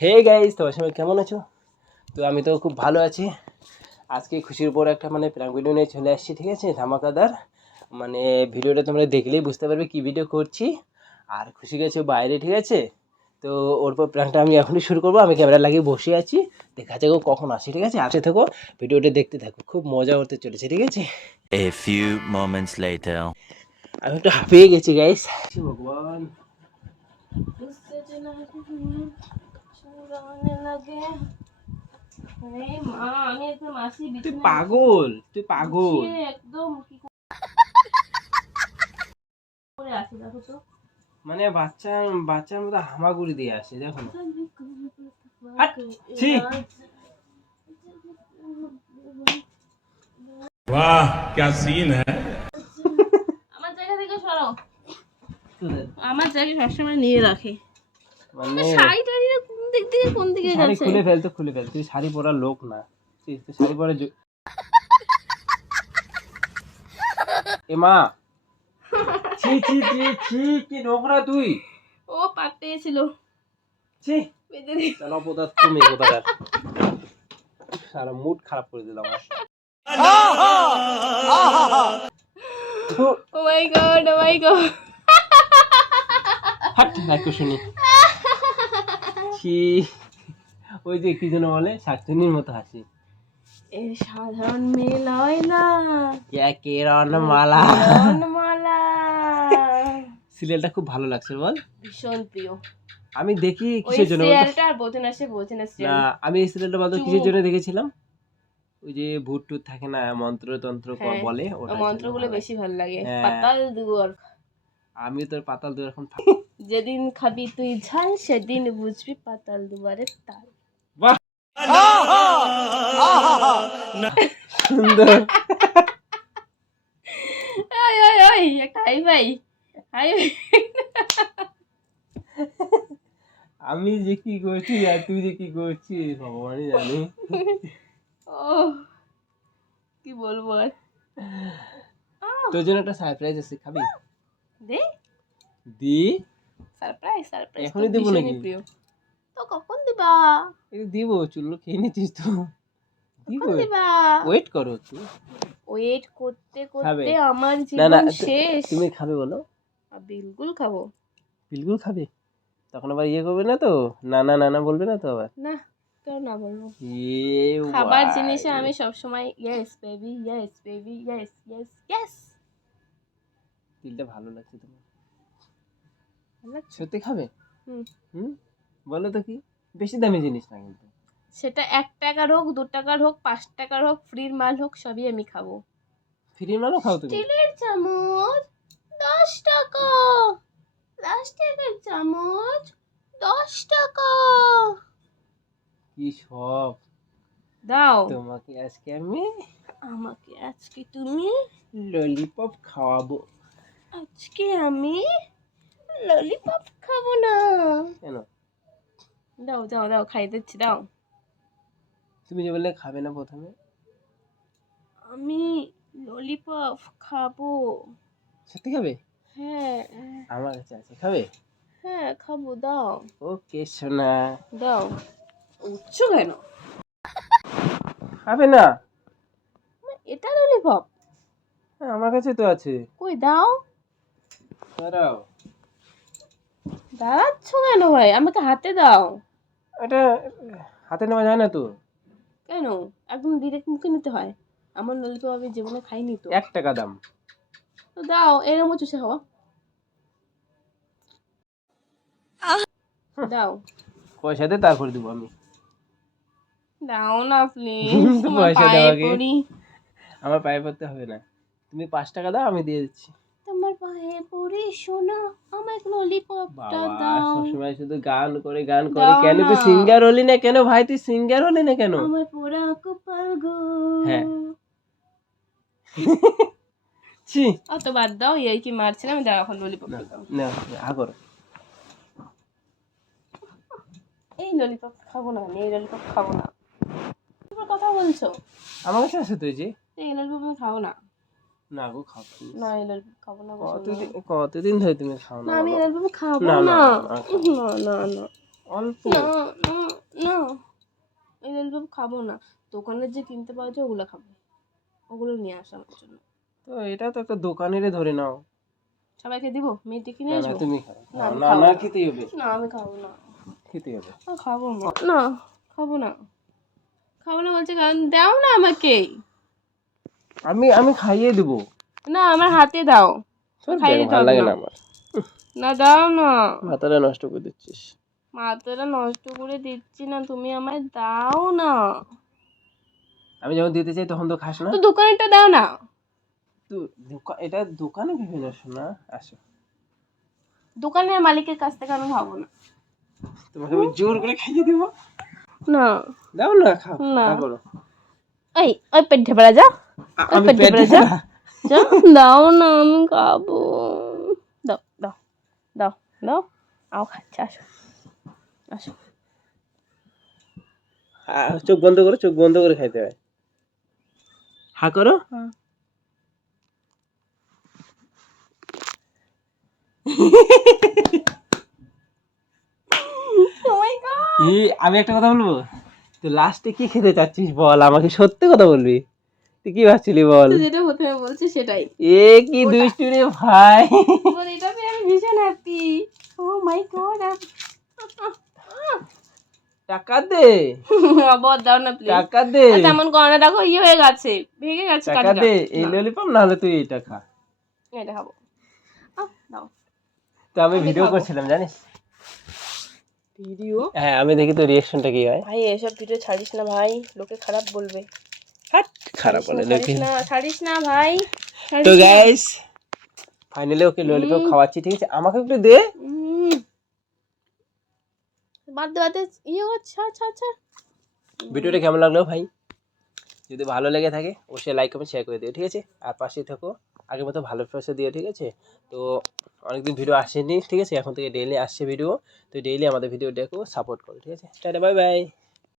Hey guys তোমার সবাই কেমন আছো? তো আমি তো খুব ভালো আছি। আজকে খুশির উপর একটা মানে প্র্যাঙ্ক ভিডিও নিয়ে চলে আসছি ঠিক আছে? ধামাকাদার। মানে ভিডিওটা তোমরা দেখলেই বুঝতে পারবে কি ভিডিও করছি। আর খুশি গেছে বাইরে ঠিক আছে? তো ওর পর প্র্যাঙ্কটা আমি এখনই শুরু করব। আমি ক্যামেরা লাগিয়ে বসে আছি। দেখা যাক কখন আসি ঠিক আছে? আসে থাকো ভিডিওটা দেখতে থাকো। খুব মজা হতে চলেছে ঠিক আছে? A few moments later. আমি একটু হাঁপিয়ে গেছি গাইস ভগবান। তুই বিছানায় পাগল তুই পাগল বসে একদম কি করে আসি দেখো তো মানে বাচ্চা বাচ্চার মতো হামাগুড়ি দিয়ে আসে দেখো না। হাট, ছি। वाह क्या सीन है আমার জায়গা থেকে সরো আমার জায়গা সবসময় নিয়ে রাখে মানে শাড়ি টাড়ি কোন দিক থেকে কোন দিকে শাড়ি খুলে ফেল তো খুলে ফেল। তুই শাড়ি পরার লোক না। তুই তো শাড়ি পরে এ মা। ছি ছি ছি ছি কি নোংরা তুই? ও পাট পেয়েছিল। ছি। চলো পোতা তুমি কোথাকার। সারা মুড খারাপ করে দিলাম। Oh my god oh my god. হাট একটু শুনি। ছি ওই যে কি যেন বলে শাকচুনির মতো হাসি। এ সাধারণ মেয়ে লয় না। কে মালা। মালা। সিরিয়ালটা খুব ভালো লাগছে বল। ভীষণ প্রিয়। আমি দেখি কিসের জন্য সিরিয়ালটা আর বোঝে না সে বোঝে না না আমি এই সিরিয়ালটা বলতো কিসের জন্য দেখেছিলাম? ওই যে ভূত টুত থাকে না মন্ত্র তন্ত্র হ্যাঁ, বলে জন্য মন্ত্রগুলো বেশি ভালো লাগে। হ্যাঁ। পাতাল দুয়ার। আমি তোর পাতাল দু রকম যেদিন খাবি তুই ঝাল সেদিন বুঝবি পাতাল দুবারে তাল। বাহ! সুন্দর। ওই ওই ওই একটা হাই ভাই হাই আমি যে কি করছি আর তুই যে কি করছিস ভগবানই জানি। ও কি বলব আর? তোর জন্য একটা সারপ্রাইজ আছে খাবি? দে। দি। সারপ্রাইজ সারপ্রাইজ এখনই দেবো নাকি? প্রিয়। তো কখন দিবা? এই দিব চুল্লু খেয়ে নিচ্ছিস তো। দিব। দিবা? ওয়েট করো তুই ওয়েট করতে করতে আমার জীবন শেষ। তুমি খাবে বলো। বিলকুল খাব। বিলকুল খাবে? তখন আবার ইয়ে করবে না তো? না না না না বলবে না তো আবার? না কেন না বলব। ইয়ে খাবার জিনিসে আমি সবসময় yes baby yes baby yes yes yes দিলটা ভালো লাগছে তোমার। সত্যি খাবে? হুম। বলো তো কি? বেশি দামি জিনিস না কিন্তু। সেটা এক টাকার হোক দু টাকার হোক পাঁচ টাকার হোক ফ্রির মাল হোক সবই আমি খাব। ফ্রি মালও খাও তুমি? স্টিলের চামচ দশ টাকা। প্লাস্টিকের চামচ দশ টাকা। কি সব? দাও। তোমাকে আজকে আমি আমাকে আজকে তুমি ললিপপ খাওয়াবো। আজকে আমি ললিপপ খাব না। কেন? দাও দাও দাও খাই দিচ্ছি দাও। তুমি যে বললে খাবে না প্রথমে। আমি ললিপপ খাব। সত্যি খাবে? হ্যাঁ। আমার কাছে আছে খাবে? হ্যাঁ খাব দাও। ওকে সোনা। দাও। উচ্চ কেন? খাবে না। এটা ললিপপ হ্যাঁ আমার কাছে তো আছে। কই দাও। দাঁড়াও। দাঁড়াচ্ছ কেন ভাই? আমাকে হাতে দাও। এটা হাতে নেওয়া যায় না তো। কেন? একদম ডিরেক্ট মুখে নিতে হয়। আমার ললিপপ আমি জীবনে খাইনি তো। এক টাকা দাম। তো দাও এরকম চুষে খাওয়া দাও। পয়সা দে তারপরে দেবো আমি। দাও না প্লিজ পয়সা পায়ে দেওয়া আমার পায়ে পড়তে হবে না। তুমি পাঁচ টাকা দাও আমি দিয়ে দিচ্ছি। পায়ে পড়ি শোনা আমাকে ললিপপটা দাও। সবসময় শুধু গান করে গান করে কেন? তুই সিঙ্গার হলি না কেন ভাই? তুই সিঙ্গার হলি না কেন? আমার পোড়া কপাল গো। হ্যাঁ। ছি। অত বাদ দাও এই কি মারছিলাম দাও এখন ললিপপ না দাও। না আগর এই ললিপপ খাব না এই ললিপপ খাব না। কথা বলছো? আমার কাছে আছে তুই যে। এই ললিপপ আমি খাব না। না গো please। না। এই খাব না। কতদিন কতদিন ধরে তুমি খাও না আমি বাবা? এই খাব না, না। না, না, অল্প। না না ললিপপ খাব না। দোকানে যে কিনতে পাওয়া যায় ওগুলো খাব। ওগুলো নিয়ে আসা আমার জন্য। তো এটা তো একটা দোকানেরই ধরে নাও। সবাইকে দিব? মেয়েটি কিনে আসব? তুমি না, খাব না না। খেতেই হবে। না আমি খাব না। খেতেই হবে। খাব না। না খাব না। খাব না বলছে কারণ দাও না আমাকে। আমি আমি খাইয়ে দেবো। না আমার হাতে দাও। খাইয়ে দিতে ভালো লাগে না। আমার। না দাও না। মাথাটা নষ্ট করে দিচ্ছিস। মাথাটা নষ্ট করে দিচ্ছি না তুমি আমায় দাও না। আমি যখন দিতে চাই তখন তো খাস না। তো দোকানেরটা দাও না। তো দোকান এটা দোকানে ভেবে না আসো। দোকানের মালিকের কাছ থেকে আমি খাব না। তোমাকে আমি জোর করে খাইয়ে দেবো? না। দাও না খাও। না। করো এই ওই পেট ঢেপড়া যা। আমি পেট পেট ঢেপড়া যা যা দাও না আমি খাব। দাও দাও দাও দাও। আও খাচ্ছে আসো আসো। চোখ বন্ধ করো চোখ বন্ধ করে খাইতে হয়। হা করো। Oh আমি একটা কথা বলব? তুই লাস্টে কি খেতে চাচ্ছিস বল আমাকে সত্যি কথা বলবি? তুই কি ভাবছিলি বল? যেটা প্রথমে বলছি সেটাই। এ কি দুষ্টু রে ভাই। বল এটা পেয়ে আমি ভীষণ হ্যাপি ও মাই গড টাকা দে। আবার দাও না প্লিজ টাকা দে। তেমন করোনা দেখো ইয়ে হয়ে গেছে ভেঙে গেছে টাকা দে এই না, ললিপপ নাহলে তুই এটা খা। এটা খাব। দাও। তো আমি ভিডিও করছিলাম জানিস? ভিডিও হ্যাঁ আমি দেখি তো রিয়াকশনটা কি হয়। ভাই এসব ভিডিও ছাড়িস না ভাই লোকে খারাপ বলবে। হাট, খারাপ বলে লোকে ছাড়িস না ভাই। তো গাইস ফাইনালি ওকে ললিপপ খাওয়াচ্ছি ঠিক আছে? আমাকে একটু দে। বাদ বাদ ইয়ে করছে আচ্ছা আচ্ছা ভিডিওটা কেমন লাগল ভাই? যদি ভালো লেগে থাকে অবশ্যই লাইক কমেন্ট শেয়ার করে দিও ঠিক আছে? আর পাশেই থাকো। আগের মতো ভালো পয়সা দিও ঠিক আছে? তো অনেকদিন ভিডিও আসেনি ঠিক আছে? এখন থেকে ডেইলি আসছে ভিডিও তো ডেইলি আমাদের ভিডিও দেখো সাপোর্ট করো ঠিক আছে? Tata bye bye